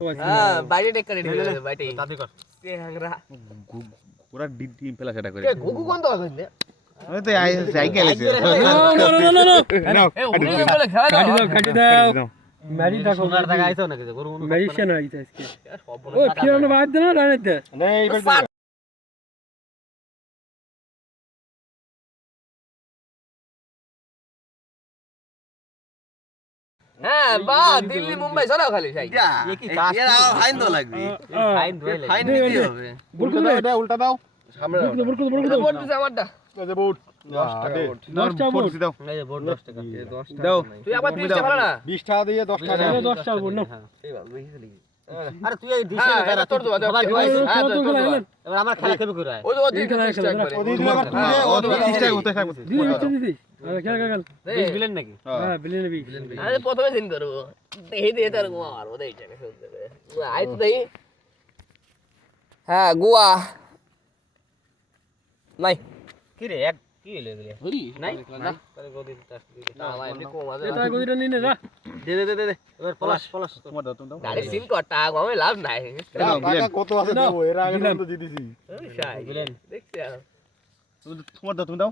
হ্যাঁ বাইরে টেক করে দিবে বাইরে তাতে কর তে হাংরা পুরা ডিম ফেলা সেটা করে কে গুগু কোন তো কইলে ওই তো সাইকেল আছে না এ উনি বলে খেলা দাও কাটি দাও ম্যারিটা সোনার টাকা আইছো নাকি গরু মেডিসিন আইছে আজকে ও কিরণ বাদ দেন না রাইতে নেই হ্যাঁ বা দিল্লি মুম্বাই চলাও খালি সাই এ কি এর ফাইন তো লাগবে ফাইন ধরে ফাইন দিতে হবে বুলকু দাও এটা উল্টা দাও সামনে বুলকু দাও বোর্ড দিছে আমারটা এই যে বুট 10 টাকা 10 টাকা বুট দাও এই যে বোর্ড 10 টাকা 10 টাকা দাও তুই আবার 30 টাকা ভালো না 20 টাকা দিয়ে 10 টাকা 10 টাকা বুট না এই ভালো বেশি লাগি আরে তুই এই দিশে না তোর তো এবার আমার খেলা খেলবে করে ও তো ওদিকে চেষ্টা করে ওদিকে দিলে আবার তুই ও তো 30 টাকা হতে থাকবে দিদি আরে খেলা খেলা 20 বিলেন নাকি হ্যাঁ বিলেন আরে প্রথমে দিন করব এই দিয়ে তার গোয়া মারবো দেই জানে আই তো দেই হ্যাঁ গোয়া নাই কি রে এক কি হইলো এগুলা নাই না তারে গদি টাস দিকে না ভাই এমনি কম আছে এটা গদিটা নিয়ে নে যা দে এবার পলাশ তোমার দাও তুমি দাও গাড়ি সিম কটা গমে লাভ নাই টাকা কত আছে দেবো এর আগে তো দিতেছি বিলেন দেখছি তোমার দাও তুমি দাও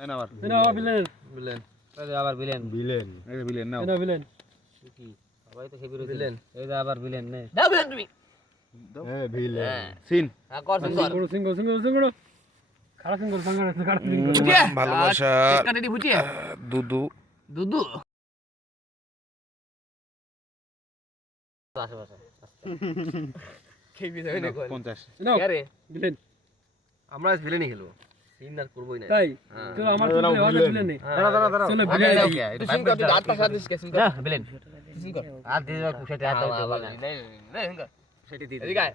এই না আবার এটা বিলেন বিলেন আবার বিলেন বিলেন এই যে বিলেন নাও এটা বিলেন কি সবাই তো হেবি বিলেন এই যে আবার বিলেন নে দাও বিলেন তুমি হ্যাঁ বিলেন সিন হ্যাঁ কর সিঙ্গল খারাপ সিঙ্গল ভালোবাসা কাটি ফুটিয়ে দুদু দুদু আশেপাশে কি বিদায় না কই 50 নাও আরে বিলেন আমরা আজ ভিলেনই খেলবো সিন আর করবই না তাই তো আমার তো বিলেন নেই দাঁড়া চলো আগে বিলেন তুই সিন কর তুই হাত পাশা দিস কে সিন কর ভিলেন সিন কর আর দিয়ে যাও কুশাতে হাত দাও নাই সিন কর সেটি দি এদিকে আয়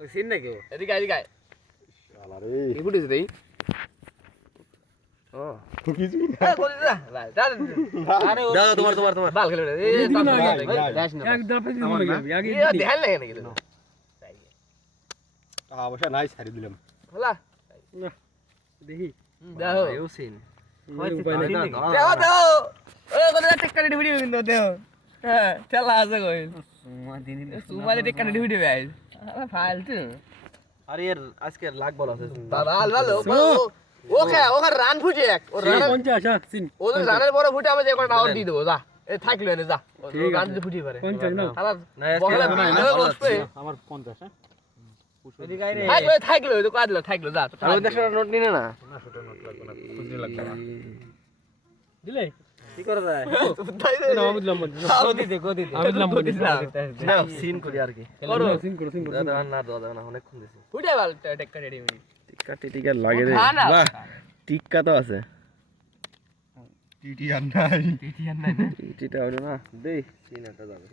ওই সিন নাকি এদিকে আয় শালা রে কি ফুটিস দেই ও কিছু এ কই দা আরে দাও তোমার বাল খেলে এই যাস না এক দফে দিন লাগে আগে এ ধ্যান লাগে নাকি তো টাকা পয়সা নাই ছাড়ি দিলাম হলা না দেখি দাও এও সিন দাও দাও ও কত টেক্কা রেডি ভিডিও কিন্তু দাও হ্যাঁ চালা আছে কই সুমারে টেক্কা রেডি ভিডিও গাইস আরে ফালতু আরে এর আজকে লাখ বল আছে বাবা ভালো ওকে রান ফুটে এক ও রান 50 হ্যাঁ সিন ও তো রানের বড় ফুটে আমি যে একটা আউট দিয়ে দেবো যা এ থাকলো এনে যা রান দিয়ে ফুটি পারে 50 না শালা বগলে বসবে আমার 50 হ্যাঁ এদিকে আইরে থাকলো তো কাটলো থাকলো যা তো 100 নোট নিনে না 100 নোট লাগবে না খুঁজে লাগবে না দিলে কি করে যায় না আমি দিলাম গদি দে আমি দিলাম না সিন করি আর কি করো সিন করো দাদা না অনেকক্ষণ দিছি ফুটে বাল টেক্কা রেডি হই টিকা লাগে রে বাহ টিক্কা তো আছে টিটি আর নাই না টিটিটা হলো না দেই সিনাটা যাবে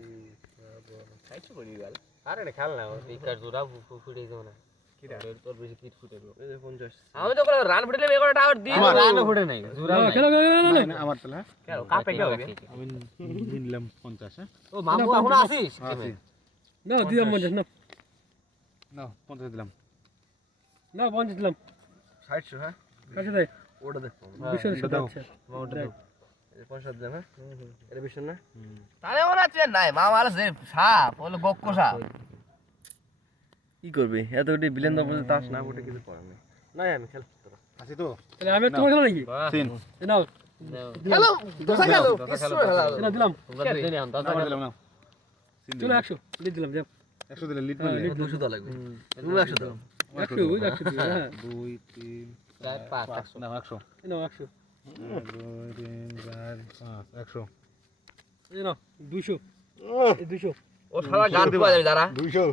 খাইছো করি গাল আরে না খেল না টিকার জোড়া ফুটে যাও না কি রে তোর বেশি পিট ফুটে দেবো এই 50 আমি তো করে রান ফুটলে মে করে আউট দিই রান ফুটে নাই জোড়া নাই খেলো না আমার তাহলে কেন কাপে কি হবে আমি নিলাম 50 হ্যাঁ ও মামু এখন আসিস না দিলাম 50 না না 50 দিলাম না 50 দিলাম 60 হ্যাঁ কাছে দে ওটা দেখ বিশের দাও। আচ্ছা মামুটা দাও এই 50 দেন হ্যাঁ এটা বিশ না তাহলে মনে আছে নাই মামা আর যে সাপ বলে গক্ক সাপ কি করবে এতটি বিলেন দাও বলে তাস না ওটা কিছু করে না নাই আমি খেল আছে তো তাহলে আমি তোমার খেলা নাকি সিন নাও খেলো দোসা খেলো কিছু খেলা না দিলাম তোমরা দিনে আন দাদা দিলাম না সিন চলো 100 লিড দিলাম যাও 100 দিলে লিড মারলে 200 তো লাগবে তুমি 100 দাও 100 হ্যাঁ 2 3 4 5 না 100 নাও 100 2 3 4 5 100 এই নাও 200 এই 200 ও সারা গান পাওয়া যাবে দাঁড়া 200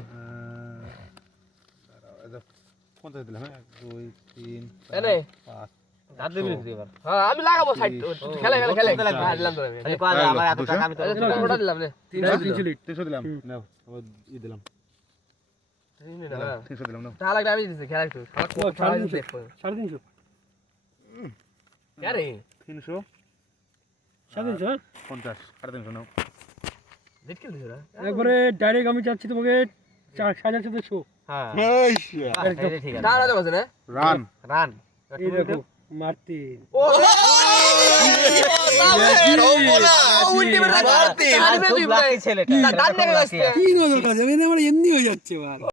50 দিলাম হ্যাঁ 2 3 এনে 5 দাঁত দিবি এবার হ্যাঁ আমি লাগাবো সাইড খেলা দিলাম তো আমি কয় আমার এত টাকা আমি তো ওটা দিলাম নে 300 লিড 300 দিলাম নাও আবার ই দিলাম 300 দিলাম নাও তাহলে আমি দিছি খেলা একটু সারা দেখো 350 আরে 300 350 50 350 নাও দেখে দিছ না একবারে ডাইরেক্ট আমি চাচ্ছি তোমাকে 4700 হ্যাঁ এই ঠিক আছে দাঁড়া যাবে না রান রান এই দেখো মারতে ও ছেলেটা কি নজর কাজ আমার এমনি হয়ে যাচ্ছে বার